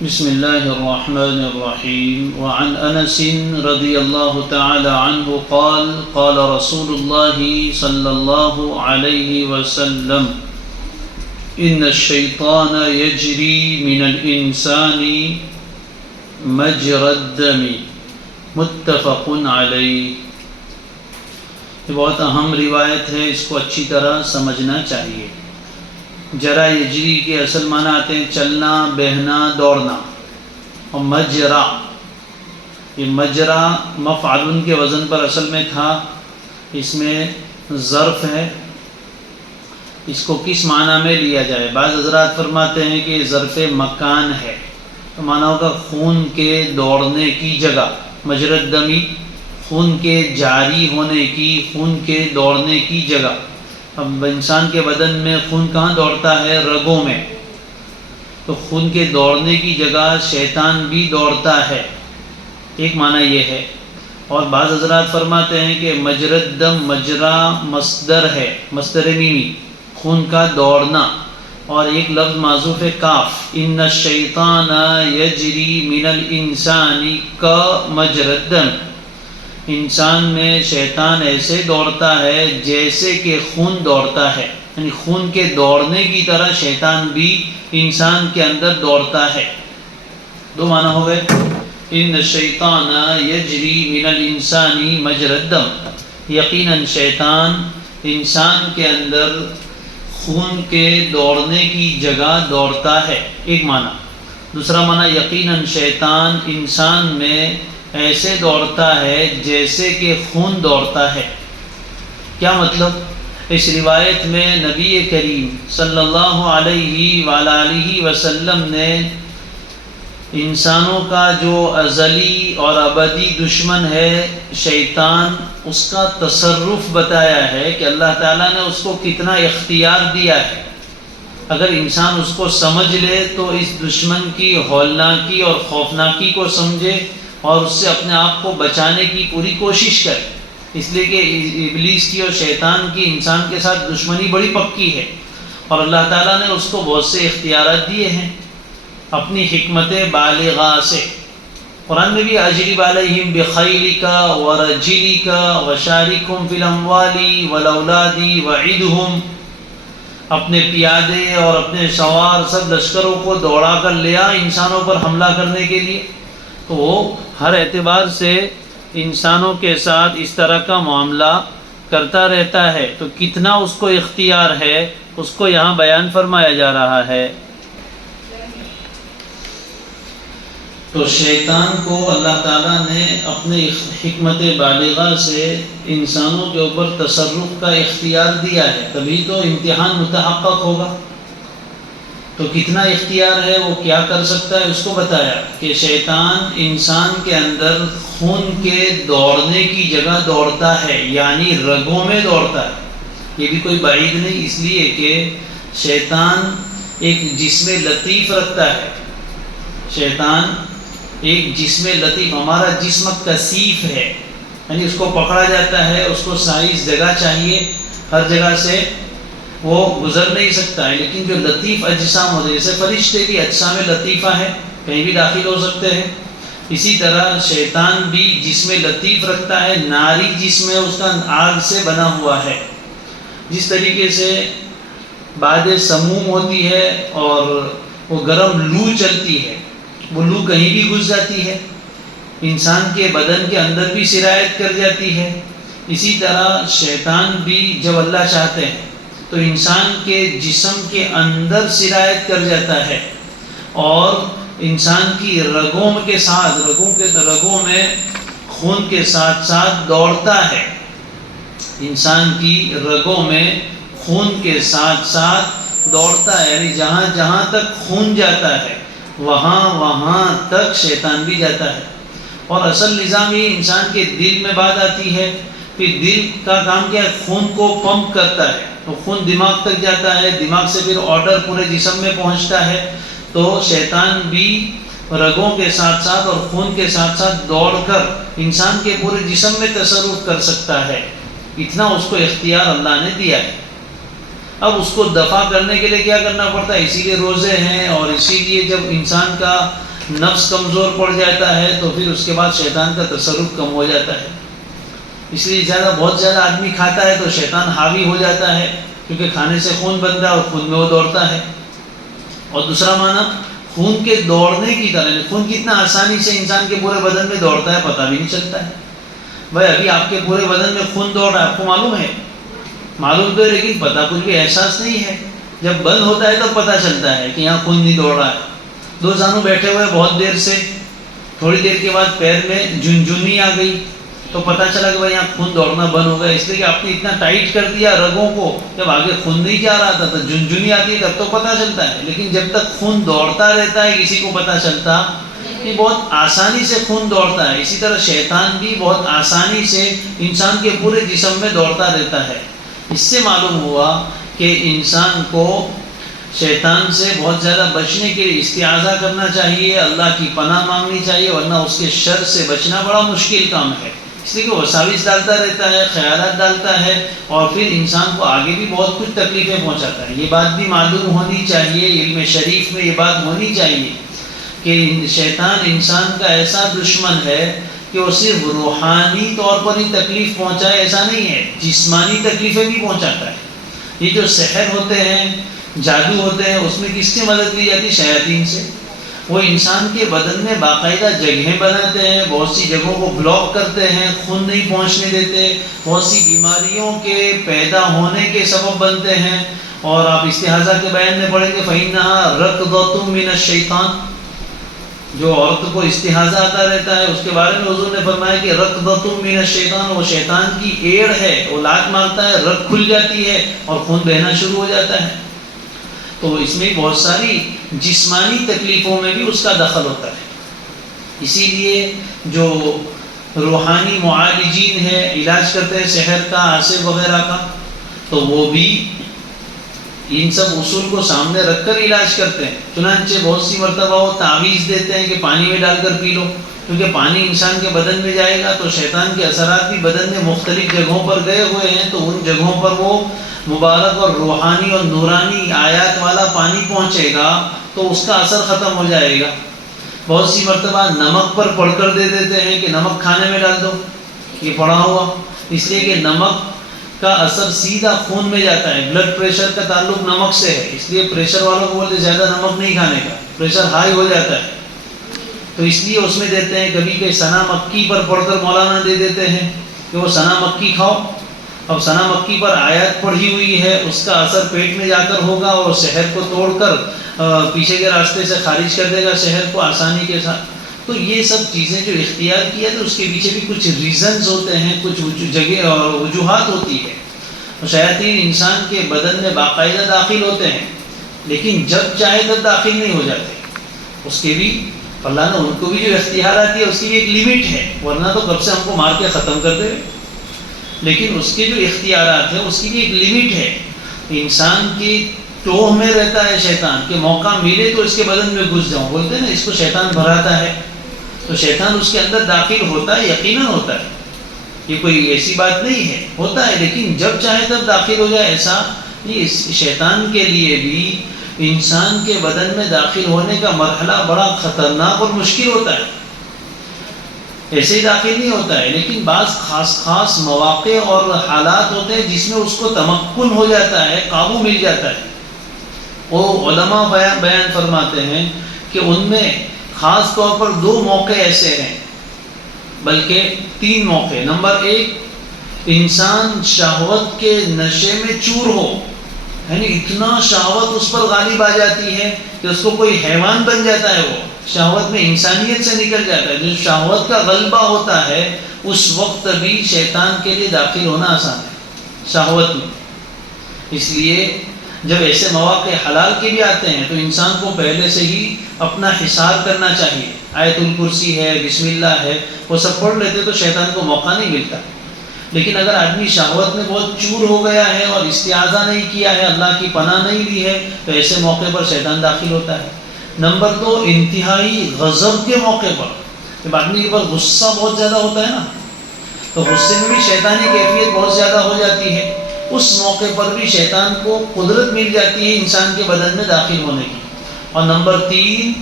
بسم الله الرحمن الرحيم. وعن أنس رضي الله تعالى عنه قال قال رسول الله صلى الله عليه وسلم إن الشيطان يجري من الإنسان مجرى الدم متفق علیہ. یہ بہت اہم روایت ہے، اس کو اچھی طرح سمجھنا چاہیے. جرا یجری کے اصل معنی آتے ہیں چلنا، بہنا، دوڑنا. اور مجرا، یہ مجرا مفعول کے وزن پر اصل میں تھا، اس میں ظرف ہے. اس کو کس معنی میں لیا جائے؟ بعض حضرات فرماتے ہیں کہ یہ ظرف مکان ہے، تو معنی ہوگا خون کے دوڑنے کی جگہ. مجرد دمی، خون کے جاری ہونے کی، خون کے دوڑنے کی جگہ. اب انسان کے بدن میں خون کہاں دوڑتا ہے؟ رگوں میں. تو خون کے دوڑنے کی جگہ شیطان بھی دوڑتا ہے، ایک معنی یہ ہے. اور بعض حضرات فرماتے ہیں کہ مجرد دم، مجرا مصدر ہے، مصدر میمی، خون کا دوڑنا. اور ایک لفظ معذوف کاف، ان الشیطان یجری من الانسان کا مجرد دم. انسان میں شیطان ایسے دوڑتا ہے جیسے کہ خون دوڑتا ہے، یعنی خون کے دوڑنے کی طرح شیطان بھی انسان کے اندر دوڑتا ہے. دو معنی ہو گئے. ان الشیطان یجری من الانسان مجری الدم، یقیناً شیطان انسان کے اندر خون کے دوڑنے کی جگہ دوڑتا ہے، ایک معنی. دوسرا معنی یقیناً شیطان انسان میں ایسے دوڑتا ہے جیسے کہ خون دوڑتا ہے. کیا مطلب؟ اس روایت میں نبی کریم صلی اللہ علیہ وآلہ وسلم نے انسانوں کا جو ازلی اور ابدی دشمن ہے شیطان، اس کا تصرف بتایا ہے کہ اللہ تعالیٰ نے اس کو کتنا اختیار دیا ہے. اگر انسان اس کو سمجھ لے تو اس دشمن کی ہولناکی اور خوفناکی کو سمجھے اور اس سے اپنے آپ کو بچانے کی پوری کوشش کرے. اس لیے کہ ابلیس کی اور شیطان کی انسان کے ساتھ دشمنی بڑی پکی ہے، اور اللہ تعالیٰ نے اس کو بہت سے اختیارات دیے ہیں اپنی حکمت بالغہ سے. قرآن میں بھی اجلب علیہم بخیلک ورجلک وشارکہم فی الاموال والاولاد وعدہم. اپنے پیادے اور اپنے سوار سب لشکروں کو دوڑا کر لیا انسانوں پر حملہ کرنے کے لیے. تو وہ ہر اعتبار سے انسانوں کے ساتھ اس طرح کا معاملہ کرتا رہتا ہے. تو کتنا اس کو اختیار ہے اس کو یہاں بیان فرمایا جا رہا ہے. تو شیطان کو اللہ تعالیٰ نے اپنے حکمت بالغہ سے انسانوں کے اوپر تصرف کا اختیار دیا ہے، تبھی تو امتحان متحقق ہوگا. تو کتنا اختیار ہے، وہ کیا کر سکتا ہے، اس کو بتایا کہ شیطان انسان کے اندر خون کے دوڑنے کی جگہ دوڑتا ہے، یعنی رگوں میں دوڑتا ہے. یہ بھی کوئی بعید نہیں، اس لیے کہ شیطان ایک جسم لطیف رکھتا ہے. شیطان ایک جسم لطیف، ہمارا جسم کثیف ہے، یعنی اس کو پکڑا جاتا ہے، اس کو سائز جگہ چاہیے، ہر جگہ سے وہ گزر نہیں سکتا ہے. لیکن جو لطیف اجسام ہوتے ہیں، جیسے فرشتے بھی اجسام لطیفہ ہے، کہیں بھی داخل ہو سکتے ہیں، اسی طرح شیطان بھی جسم لطیف رکھتا ہے. ناری جسم ہے، اس کا آگ سے بنا ہوا ہے. جس طریقے سے باد سموم ہوتی ہے اور وہ گرم لو چلتی ہے، وہ لو کہیں بھی گھس جاتی ہے، انسان کے بدن کے اندر بھی سرایت کر جاتی ہے. اسی طرح شیطان بھی جب اللہ چاہتے ہیں تو انسان کے جسم کے اندر سرایت کر جاتا ہے، اور انسان کی رگوں کے ساتھ، رگوں میں خون کے ساتھ ساتھ دوڑتا ہے. انسان کی رگوں میں خون کے ساتھ ساتھ دوڑتا ہے، یعنی جہاں جہاں تک خون جاتا ہے وہاں تک شیطان بھی جاتا ہے. اور اصل نظام یہ انسان کے دل میں بات آتی ہے. پھر دل کا کام کیا ہے؟ خون کو پمپ کرتا ہے، تو خون دماغ تک جاتا ہے، دماغ سے پھر آرڈر پورے جسم میں پہنچتا ہے. تو شیطان بھی رگوں کے ساتھ ساتھ اور خون کے ساتھ ساتھ دوڑ کر انسان کے پورے جسم میں تصرف کر سکتا ہے. اتنا اس کو اختیار اللہ نے دیا ہے. اب اس کو دفع کرنے کے لیے کیا کرنا پڑتا ہے؟ اسی لیے روزے ہیں، اور اسی لیے جب انسان کا نفس کمزور پڑ جاتا ہے تو پھر اس کے بعد شیطان کا تصرف کم ہو جاتا ہے. اس لیے بہت زیادہ آدمی کھاتا ہے تو شیطان حاوی ہو جاتا ہے، کیونکہ کھانے سے خون بنتا ہے اور خون میں وہ دوڑتا ہے. اور دوسرا معنی خون کے دوڑنے کی طرح، خون کتنا آسانی سے انسان کے پورے بدن میں دوڑتا ہے پتہ بھی نہیں چلتا ہے. بھائی ابھی آپ کے پورے بدن میں خون دوڑ رہا ہے، آپ کو معلوم ہے؟ معلوم تو ہے لیکن پتہ کچھ بھی احساس نہیں ہے. جب بند ہوتا ہے تب پتہ چلتا ہے کہ یہاں خون نہیں دوڑ رہا ہے. دو زانو بیٹھے ہوئے بہت دیر سے، تھوڑی دیر کے بعد پیر میں جھنجھنی آ گئی تو پتہ چلا کہ بھائی یہاں خون دوڑنا بند ہو گیا، اس لیے کہ آپ نے اتنا ٹائٹ کر دیا رگوں کو. جب آگے خون نہیں جا رہا تھا تو جھنجھنی آتی ہے تب تو پتہ چلتا ہے، لیکن جب تک خون دوڑتا رہتا ہے کسی کو پتہ چلتا کہ بہت آسانی سے خون دوڑتا ہے. اسی طرح شیطان بھی بہت آسانی سے انسان کے پورے جسم میں دوڑتا رہتا ہے. اس سے معلوم ہوا کہ انسان کو شیطان سے بہت زیادہ بچنے کے لیے استعاذہ کرنا چاہیے، اللہ کی پناہ مانگنی چاہیے، ورنہ اس کے شر سے بچنا بڑا مشکل کام ہے. اس لیے کہ وساوس ڈالتا رہتا ہے، خیالات ڈالتا ہے اور پھر انسان کو آگے بھی بہت کچھ تکلیفیں پہنچاتا ہے. یہ بات بھی معلوم ہونی چاہیے، علم شریف میں یہ بات ہونی چاہیے کہ شیطان انسان کا ایسا دشمن ہے کہ وہ صرف روحانی طور پر ہی تکلیف پہنچائے ایسا نہیں ہے، جسمانی تکلیفیں بھی پہنچاتا ہے. یہ جو سحر ہوتے ہیں، جادو ہوتے ہیں، اس میں کس کی مدد لی جاتی؟ شیاطین سے. وہ انسان کے بدن میں باقاعدہ جگہیں بناتے ہیں، بہت سی جگہوں کو بلاک کرتے ہیں، خون نہیں پہنچنے دیتے، بہت سی بیماریوں کے پیدا ہونے کے سبب بنتے ہیں. اور آپ استحاضہ کے بیان میں پڑھیں گے فَإِنَّهَا رَكْضَةٌ مِّنَ الشَّيْطَانِ. جو عورت کو استحاضہ آتا رہتا ہے اس کے بارے میں حضور نے فرمایا کہ رَكْضَةٌ مِّنَ الشَّيْطَانِ، وہ شیطان کی ایڑ ہے، وہ لات مارتا ہے، رگ کھل جاتی ہے اور خون بہنا شروع ہو جاتا ہے. تو اس میں بہت ساری جسمانی تکلیفوں میں بھی اس کا دخل ہوتا ہے. اسی لیے جو روحانی معالجین ہیں، علاج کرتے ہیں سحر کا، عاصب وغیرہ کا، تو وہ بھی ان سب اصول کو سامنے رکھ کر علاج کرتے ہیں. چنانچہ بہت سی مرتبہ وہ تعویذ دیتے ہیں کہ پانی میں ڈال کر پی لو، کیونکہ پانی انسان کے بدن میں جائے گا تو شیطان کے اثرات بھی بدن میں مختلف جگہوں پر گئے ہوئے ہیں، تو ان جگہوں پر وہ مبارک اور روحانی اور نورانی آیات والا پانی پہنچے گا تو اس کا اثر ختم ہو جائے گا. بہت سی مرتبہ نمک پر پڑھ کر دے دیتے ہیں کہ نمک کھانے میں ڈال دو، یہ پڑھا ہوا، اس لیے کہ نمک کا اثر سیدھا خون میں جاتا ہے. بلڈ پریشر کا تعلق نمک سے ہے، اس لیے پریشر والوں کو بولتے زیادہ نمک نہیں کھانے کا، پریشر ہائی ہو جاتا ہے. تو اس لیے اس میں دیتے ہیں. کبھی کہ سنا مکی پر پڑھ کر مولانا دے دیتے ہیں کہ وہ سنا مکی کھاؤ. اب سنا مکی پر آیات پڑھی ہوئی ہے، اس کا اثر پیٹ میں جا کر ہوگا اور شہر کو توڑ کر پیچھے کے راستے سے خارج کر دے گا شہر کو آسانی کے ساتھ. تو یہ سب چیزیں جو اختیار کیا تو اس کے پیچھے بھی کچھ ریزنز ہوتے ہیں، کچھ جگہ اور وجوہات ہوتی ہے. شیاطین انسان کے بدن میں باقاعدہ داخل ہوتے ہیں، لیکن جب چاہے تب داخل نہیں ہو جاتے. اس کے بھی اللہ نے ان کو بھی جو اختیارات دیا اس کی بھی ایک لیمٹ ہے، ورنہ تو کب سے ہم کو مار کے ختم کر دے. لیکن اس کے جو اختیارات ہیں اس کی بھی ایک لیمٹ ہے. انسان کی ٹوہ میں رہتا ہے شیطان، کہ موقع ملے تو اس کے بدن میں گھس جاؤں. بولتے ہیں نا اس کو شیطان بھراتا ہے، تو شیطان اس کے اندر داخل ہوتا ہے، یقیناً ہوتا ہے. یہ کوئی ایسی بات نہیں ہے، ہوتا ہے، لیکن جب چاہے تب داخل ہو جائے ایسا. یہ شیطان کے لیے بھی انسان کے بدن میں داخل ہونے کا مرحلہ بڑا خطرناک اور مشکل ہوتا ہے. ایسے ہی داخل نہیں ہوتا ہے، لیکن بعض خاص مواقع اور حالات ہوتے ہیں جس میں اس کو تمکن ہو جاتا ہے، قابو مل جاتا ہے. وہ علماء بیان فرماتے ہیں کہ ان میں خاص طور پر 2 موقع ایسے ہیں، بلکہ 3 موقع. نمبر 1، انسان شہوت کے نشے میں چور ہو، یعنی اتنا شہوت اس پر غالب آ جاتی ہے کہ اس کو کوئی حیوان بن جاتا ہے، وہ شہوت میں انسانیت سے نکل جاتا ہے. جو شہوت کا غلبہ ہوتا ہے اس وقت بھی شیطان کے لیے داخل ہونا آسان ہے شہوت میں. اس لیے جب ایسے مواقع حلال کے بھی آتے ہیں تو انسان کو پہلے سے ہی اپنا حساب کرنا چاہیے. آیت الکرسی ہے، بسم اللہ ہے، وہ سب پڑھ لیتے تو شیطان کو موقع نہیں ملتا. لیکن اگر آدمی شہوت میں بہت چور ہو گیا ہے اور استعاذہ نہیں کیا ہے، اللہ کی پناہ نہیں لی ہے، تو ایسے موقع پر شیطان داخل ہوتا ہے. نمبر 2، انتہائی غضب کے موقع پر. جب آدمی کے پاس غصہ بہت زیادہ ہوتا ہے نا، تو غصے میں بھی شیطانی کیفیت بہت زیادہ ہو جاتی ہے. اس موقع پر بھی شیطان کو قدرت مل جاتی ہے انسان کے بدن میں داخل ہونے کی. اور نمبر 3،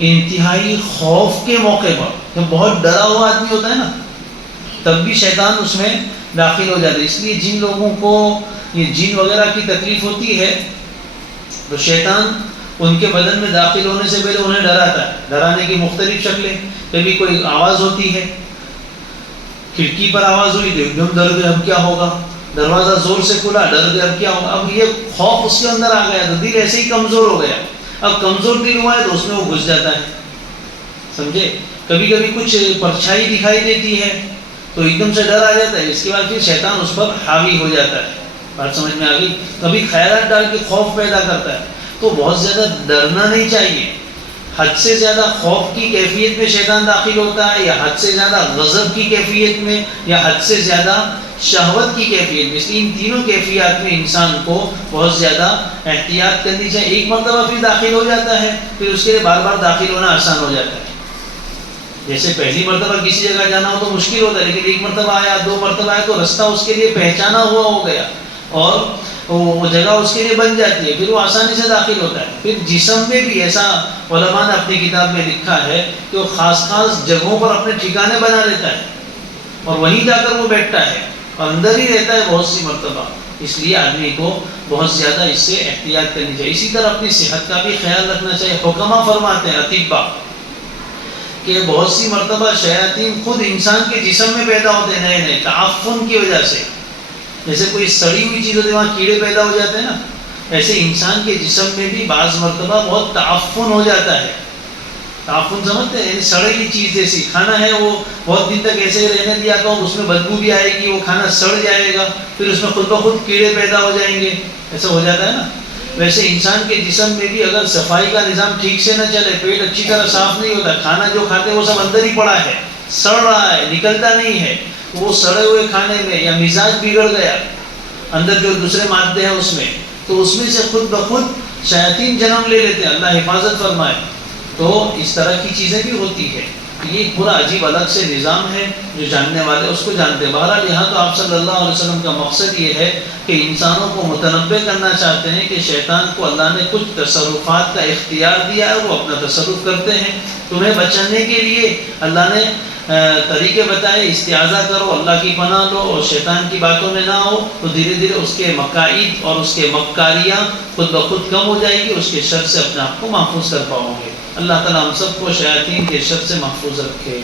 انتہائی خوف کے موقع پر، جب بہت ڈرا ہوا آدمی ہوتا ہے نا، تب بھی شیطان اس میں داخل ہو جاتا ہے۔ اس لیے جن لوگوں کو یہ جن وغیرہ کی تکلیف ہوتی ہے تو شیطان ان کے بدن میں داخل ہونے سے پہلے انہیں ڈراتا ہے۔ ڈرانے کی مختلف شکلیں، کبھی کوئی آواز ہوتی ہے، کھڑکی پر آواز ہوئی تو ایک دم ڈر گئے اب کیا ہوگا، دروازہ زور سے کھلا ڈر گئے اب کیا ہوگا، اب یہ خوف اس کے اندر آ گیا تو دل ایسے ہی کمزور ہو گیا۔ اب کمزور دل ہوا ہے تو اس میں وہ گھس جاتا ہے، سمجھے۔ کبھی کبھی کچھ پرچھائی دکھائی دیتی ہے تو ایک دم سے ڈر آ جاتا ہے، اس کے بعد پھر شیطان اس پر حاوی ہو جاتا ہے۔ بات سمجھ میں آ گئی۔ کبھی خیالات ڈال کے خوف پیدا کرتا ہے، تو بہت زیادہ ڈرنا نہیں چاہیے۔ حد سے زیادہ خوف کی کیفیت میں شیطان داخل ہوتا ہے، یا حد سے زیادہ غضب کی کیفیت میں، یا حد سے زیادہ شہوت کی کیفیت میں۔ اس لیے ان تینوں کیفیات میں انسان کو بہت زیادہ احتیاط کرنی چاہیے۔ ایک مرتبہ پھر داخل ہو جاتا ہے، پھر اس کے لیے بار بار داخل ہونا آسان ہو جاتا ہے۔ جیسے پہلی مرتبہ کسی جگہ جانا ہو تو مشکل ہوتا ہے، لیکن ایک مرتبہ آیا، دو مرتبہ آیا تو رستہ اس کے لیے پہچانا ہوا ہو گیا اور وہ جگہ اس کے لیے بن جاتی ہے، پھر وہ آسانی سے داخل ہوتا ہے۔ پھر جسم میں بھی ایسا علماء نے اپنی کتاب میں لکھا ہے کہ وہ خاص خاص جگہوں پر اپنے ٹھکانے بنا لیتا ہے اور وہیں جا کر وہ بیٹھتا ہے اور اندر ہی رہتا ہے بہت سی مرتبہ۔ اس لیے آدمی کو بہت زیادہ اس سے احتیاط کرنی چاہیے۔ اسی طرح اپنی صحت کا بھی خیال رکھنا چاہیے۔ حکماء فرماتے ہیں اطباء کہ بہت سی مرتبہ شیاطین خود انسان کے جسم میں پیدا ہوتے ہیں، نئے نئے تعفن کی وجہ سے۔ جیسے کوئی سڑی ہوئی چیز ہوتی ہے وہاں کیڑے پیدا ہو جاتے ہیں نا، ایسے انسان کے جسم میں بھی بعض مرتبہ بہت تعفن ہو جاتا ہے۔ تعفن سمجھتے ہیں، یعنی سڑی ہوئی چیز جیسی کھانا ہے، وہ بہت دن تک ایسے رہنے دیا تو اس میں بدبو بھی آئے گی، وہ کھانا سڑ جائے گا، پھر اس میں خود بخود کیڑے پیدا ہو جائیں گے، ایسا ہو جاتا ہے نا۔ ویسے انسان کے جسم میں بھی اگر صفائی کا نظام ٹھیک سے نہ چلے، پیٹ اچھی طرح صاف نہیں ہوتا، کھانا جو کھاتے ہیں وہ سب اندر ہی پڑا ہے، سڑ رہا ہے، نکلتا نہیں ہے، وہ سڑے ہوئے کھانے میں یا مزاج بگڑ گیا، اندر جو دوسرے مادے ہیں اس میں، تو اس میں سے خود بخود شیاطین جنم لے لیتے ہیں، اللہ حفاظت فرمائے۔ تو اس طرح کی چیزیں بھی ہوتی ہے۔ یہ ایک پورا عجیب الگ سے نظام ہے، جو جاننے والے اس کو جانتے ہیں۔ بہرحال یہاں تو آپ صلی اللہ علیہ وسلم کا مقصد یہ ہے کہ انسانوں کو متنبع کرنا چاہتے ہیں کہ شیطان کو اللہ نے کچھ تصرفات کا اختیار دیا ہے، وہ اپنا تصرف کرتے ہیں۔ تمہیں بچانے کے لیے اللہ نے طریقے بتائے، استعاذہ کرو، اللہ کی پناہ لو اور شیطان کی باتوں میں نہ ہو، تو دھیرے دھیرے اس کے مکائد اور اس کے مکاریاں خود بخود کم ہو جائے گی، اس کے شر سے اپنے آپ کو محفوظ کر پاؤ گے۔ اللہ تعالیٰ ہم سب کو شیاطین کے شر سے محفوظ رکھے۔